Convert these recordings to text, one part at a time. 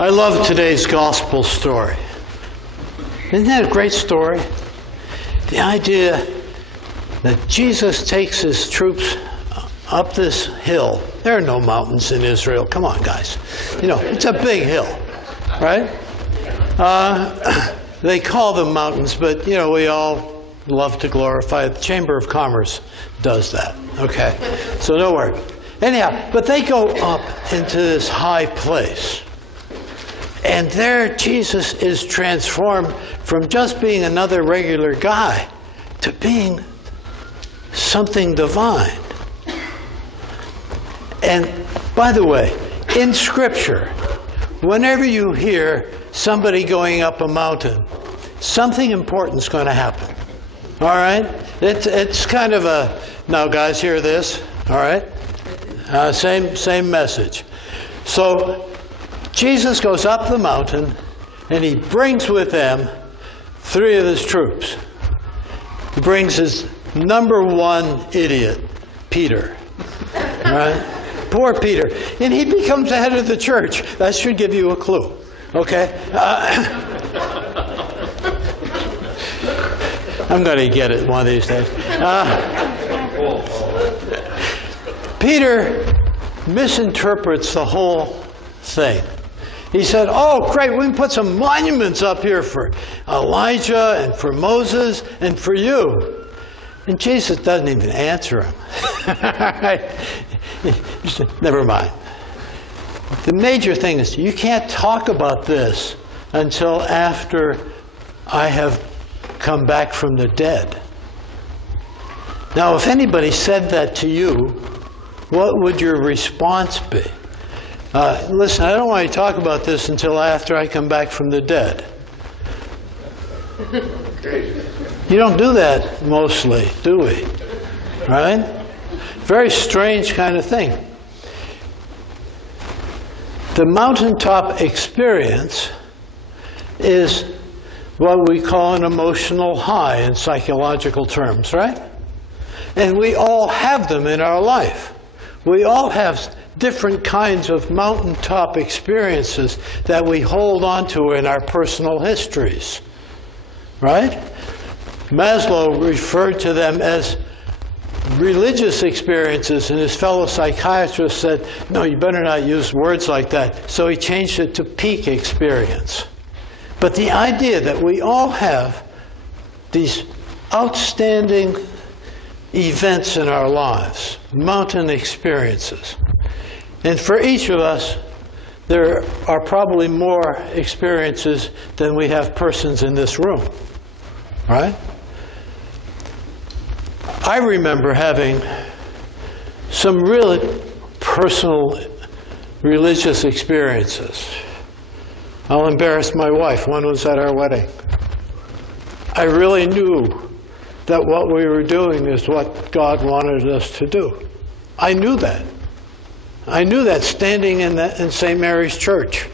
I love today's gospel story. Isn't that a great story? The idea that Jesus takes his troops up this hill. There are no mountains in Israel. Come on, guys. You know, it's a big hill, right? They call them mountains, but, you know, we all love to glorify it. The Chamber of Commerce does that, okay? So don't worry. Anyhow, but they go up into this high place. And there Jesus is transformed from just being another regular guy to being something divine. And by the way, in Scripture, whenever you hear somebody going up a mountain, something important is going to happen. All right? It's kind of a, now guys, hear this. All right? Same message. So Jesus goes up the mountain, and he brings with him 3 of his troops. He brings his number 1 idiot, Peter. All right? Poor Peter. And he becomes the head of the church. That should give you a clue. Okay? I'm going to get it one of these days. Peter misinterprets the whole thing. He said, oh, great, we can put some monuments up here for Elijah and for Moses and for you. And Jesus doesn't even answer him. Never mind. The major thing is you can't talk about this until after I have come back from the dead. Now, if anybody said that to you, what would your response be? Listen, I don't want to talk about this until after I come back from the dead. You don't do that mostly, do we? Right? Very strange kind of thing. The mountaintop experience is what we call an emotional high in psychological terms, right? And we all have them in our life. We all have different kinds of mountaintop experiences that we hold on to in our personal histories, right? Maslow referred to them as religious experiences, and his fellow psychiatrist said, no, you better not use words like that. So he changed it to peak experience. But the idea that we all have these outstanding events in our lives, mountain experiences. And for each of us, there are probably more experiences than we have persons in this room, right? I remember having some really personal religious experiences. I'll embarrass my wife. One was at our wedding. I really knew that what we were doing is what God wanted us to do. I knew that. I knew that standing in St. Mary's Church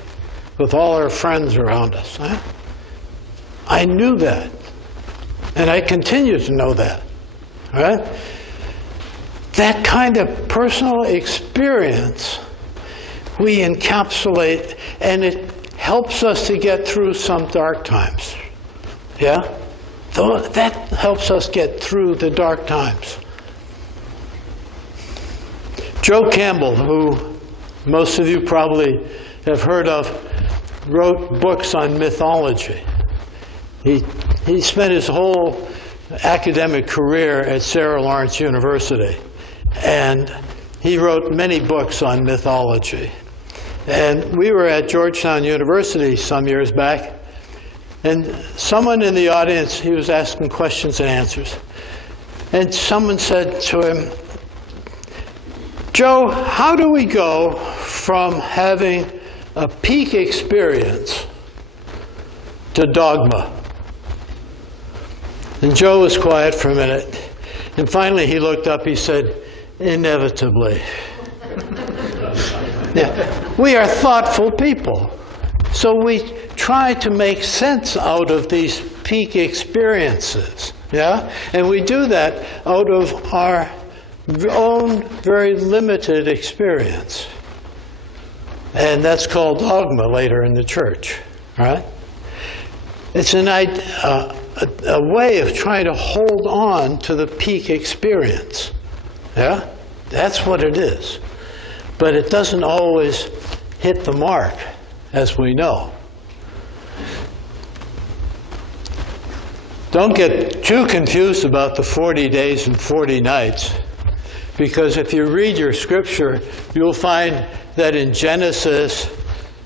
with all our friends around us. Huh? I knew that. And I continue to know that. Right? That kind of personal experience we encapsulate, and it helps us to get through some dark times. Yeah? That helps us get through the dark times. Joe Campbell, who most of you probably have heard of, wrote books on mythology. He spent his whole academic career at Sarah Lawrence University, and he wrote many books on mythology. And we were at Georgetown University some years back, and someone in the audience, he was asking questions and answers, and someone said to him, Joe, how do we go from having a peak experience to dogma? And Joe was quiet for a minute, and finally he looked up, he said, inevitably. Yeah, we are thoughtful people, so we try to make sense out of these peak experiences, yeah? And we do that out of our own very limited experience. And that's called dogma later in the church, right? It's a way of trying to hold on to the peak experience. Yeah? That's what it is. But it doesn't always hit the mark, as we know. Don't get too confused about the 40 days and 40 nights, because if you read your scripture, you'll find that in Genesis,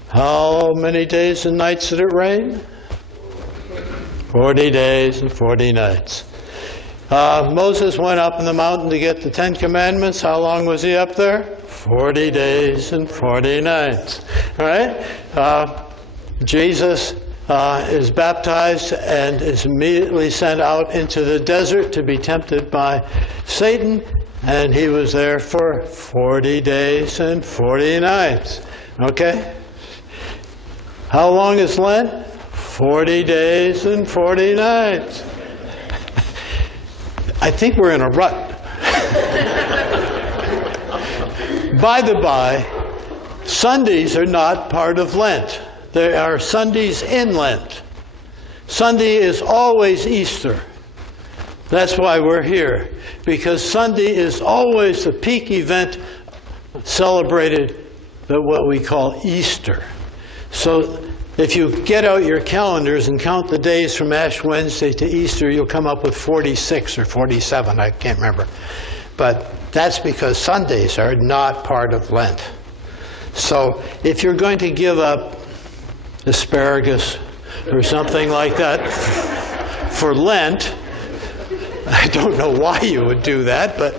how many days and nights did it rain? 40 days and 40 nights. Moses went up in the mountain to get the 10 Commandments. How long was he up there? 40 days and 40 nights. All right? Jesus is baptized and is immediately sent out into the desert to be tempted by Satan. And he was there for 40 days and 40 nights. Okay? How long is Lent? 40 days and 40 nights. I think we're in a rut. By the by, Sundays are not part of Lent. There are Sundays in Lent. Sunday is always Easter. That's why we're here. Because Sunday is always the peak event celebrated at what we call Easter. So if you get out your calendars and count the days from Ash Wednesday to Easter, you'll come up with 46 or 47, I can't remember. But that's because Sundays are not part of Lent. So if you're going to give up asparagus or something like that for Lent, I don't know why you would do that, but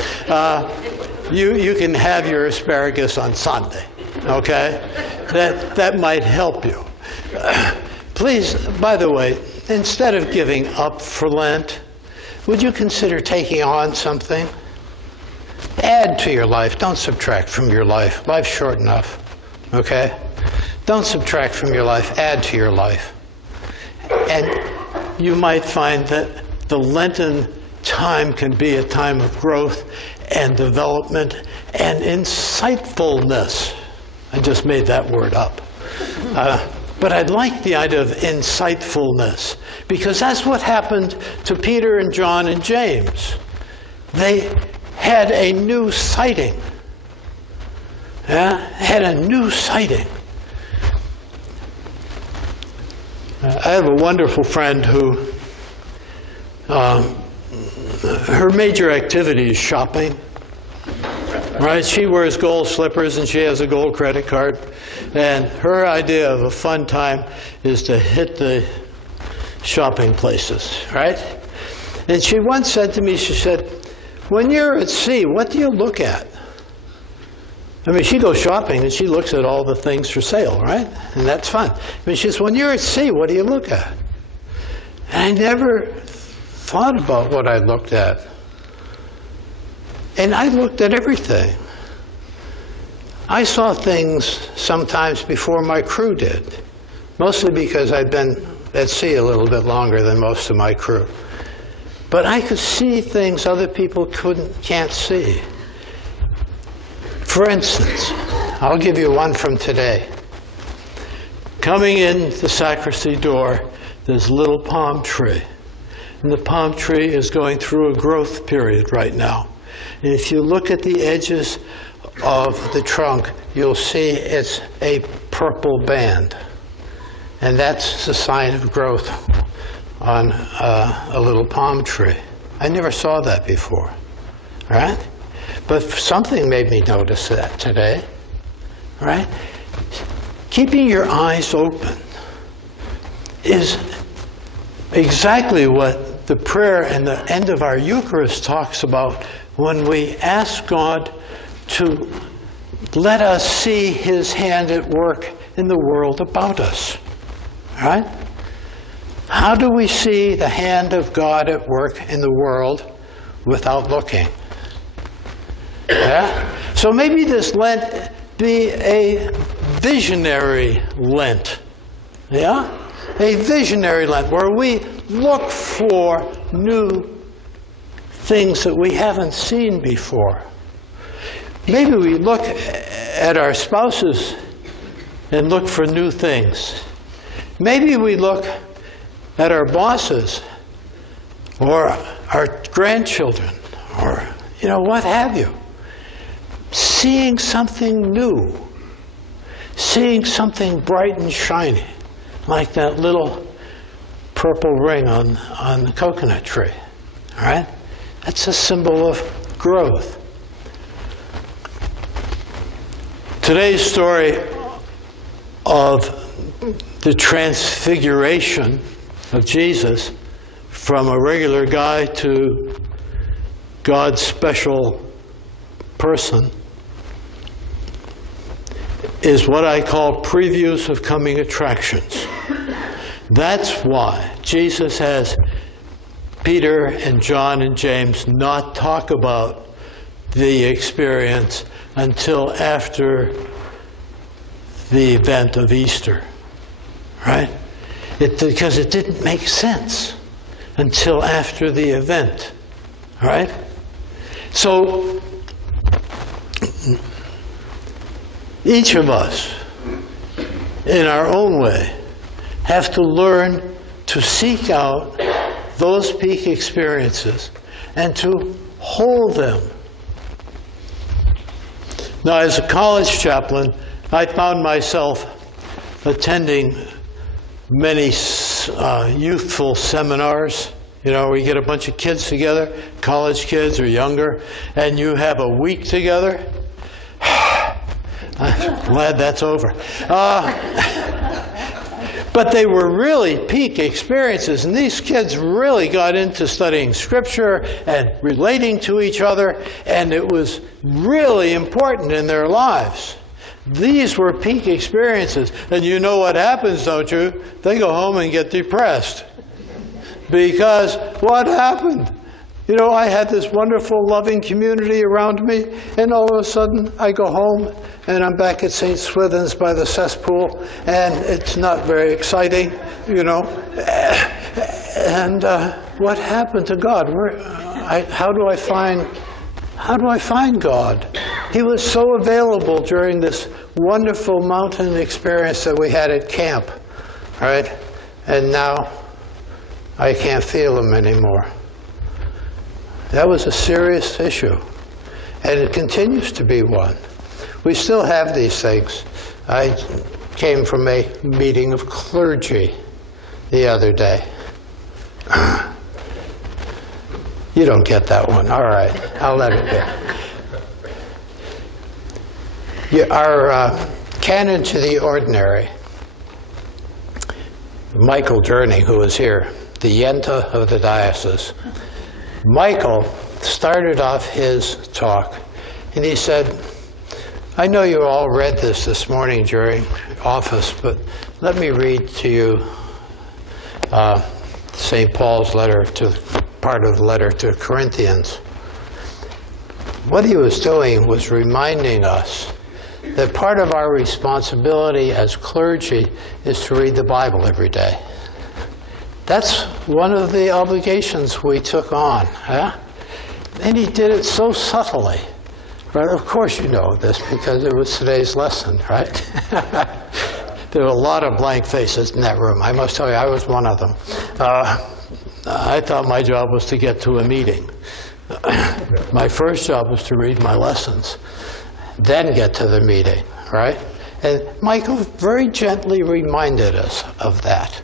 you can have your asparagus on Sunday, okay? That might help you. Please, by the way, instead of giving up for Lent, would you consider taking on something? Add to your life. Don't subtract from your life. Life's short enough, okay? Don't subtract from your life. Add to your life. And you might find that the Lenten time can be a time of growth and development and insightfulness. I just made that word up. But I like the idea of insightfulness, because that's what happened to Peter and John and James. They had a new sighting. Yeah? Had a new sighting. I have a wonderful friend who, her major activity is shopping. Right? She wears gold slippers and she has a gold credit card. And her idea of a fun time is to hit the shopping places, right? And she once said to me, she said, when you're at sea, what do you look at? I mean, she goes shopping and she looks at all the things for sale, right? And that's fun. I mean, she says, when you're at sea, what do you look at? And I never thought about what I looked at. And I looked at everything. I saw things sometimes before my crew did, mostly because I'd been at sea a little bit longer than most of my crew. But I could see things other people can't see. For instance, I'll give you one from today. Coming in the sacristy door, there's a little palm tree. And the palm tree is going through a growth period right now. And if you look at the edges of the trunk, you'll see it's a purple band. And that's the sign of growth on a little palm tree. I never saw that before, right? But something made me notice that today, right? Keeping your eyes open is exactly what the prayer and the end of our Eucharist talks about when we ask God to let us see His hand at work in the world about us, right? How do we see the hand of God at work in the world without looking? Yeah? So maybe this Lent be a visionary Lent. Yeah? A visionary Lent where we look for new things that we haven't seen before. Maybe we look at our spouses and look for new things. Maybe we look at our bosses or our grandchildren or, what have you. Seeing something new. Seeing something bright and shiny, like that little purple ring on the coconut tree. All right? That's a symbol of growth. Today's story of the transfiguration of Jesus from a regular guy to God's special person is what I call previews of coming attractions. That's why Jesus has Peter and John and James not talk about the experience until after the event of Easter, right? Because it didn't make sense until after the event, right? So each of us, in our own way, have to learn to seek out those peak experiences and to hold them. Now, as a college chaplain, I found myself attending many youthful seminars, where you get a bunch of kids together, college kids or younger, and you have a week together. I'm glad that's over. But they were really peak experiences, and these kids really got into studying Scripture and relating to each other, and it was really important in their lives. These were peak experiences. And you know what happens, don't you? They go home and get depressed. Because what happened? I had this wonderful, loving community around me, and all of a sudden I go home and I'm back at St. Swithin's by the cesspool, and it's not very exciting, And what happened to God? How do I find God? He was so available during this wonderful mountain experience that we had at camp, right? And now I can't feel him anymore. That was a serious issue, and it continues to be one. We still have these things. I came from a meeting of clergy the other day. You don't get that one. All right, I'll let it be. Our canon to the ordinary, Michael Journey, who was here, the Yenta of the diocese. Michael started off his talk, and he said, I know you all read this morning during office, but let me read to you St. Paul's letter, part of the letter to Corinthians. What he was doing was reminding us that part of our responsibility as clergy is to read the Bible every day. That's one of the obligations we took on. Huh? And he did it so subtly. Right? Of course you know this because it was today's lesson, right? There were a lot of blank faces in that room. I must tell you, I was one of them. I thought my job was to get to a meeting. My first job was to read my lessons, then get to the meeting, right? And Michael very gently reminded us of that.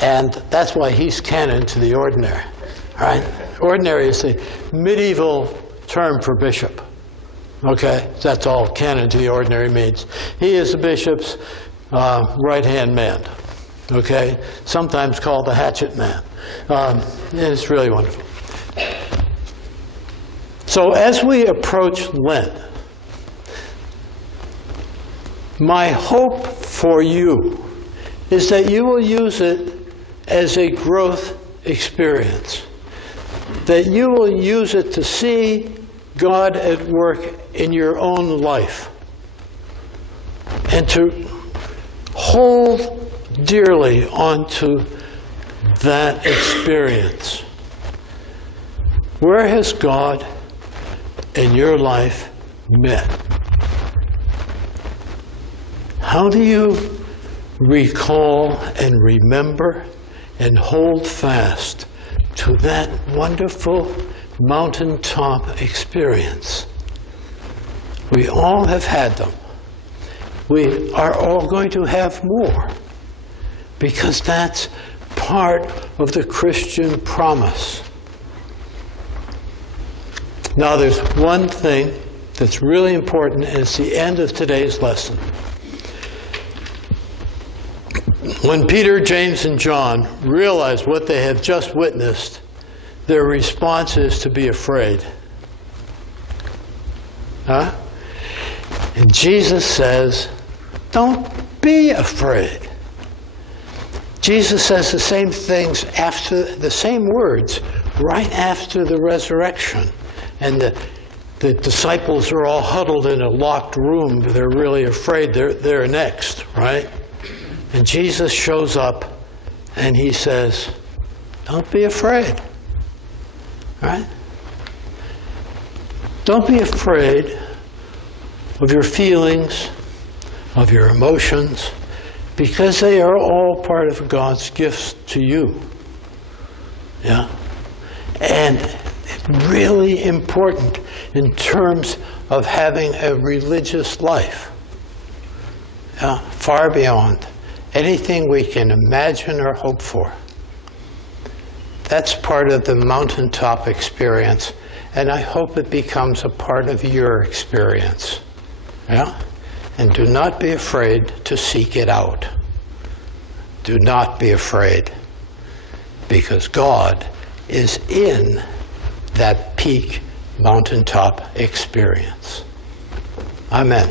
And that's why he's canon to the ordinary, right? Ordinary is the medieval term for bishop. Okay, that's all canon to the ordinary means. He is the bishop's right-hand man, okay? Sometimes called the hatchet man. And it's really wonderful. So as we approach Lent, my hope for you is that you will use it as a growth experience, that you will use it to see God at work in your own life, and to hold dearly onto that experience. Where has God in your life met? How do you recall and remember and hold fast to that wonderful mountaintop experience? We all have had them. We are all going to have more, because that's part of the Christian promise. Now, there's one thing that's really important, and it's the end of today's lesson. When Peter, James, and John realize what they have just witnessed, their response is to be afraid. Huh? And Jesus says, don't be afraid. Jesus says the same things after, the same words, right after the resurrection. And the disciples are all huddled in a locked room. They're really afraid they're next, right? And Jesus shows up and he says, don't be afraid, right? Don't be afraid of your feelings, of your emotions, because they are all part of God's gifts to you. Yeah? And really important in terms of having a religious life. Yeah? Far beyond anything we can imagine or hope for. That's part of the mountaintop experience, and I hope it becomes a part of your experience. Yeah? And do not be afraid to seek it out. Do not be afraid, because God is in that peak mountaintop experience. Amen.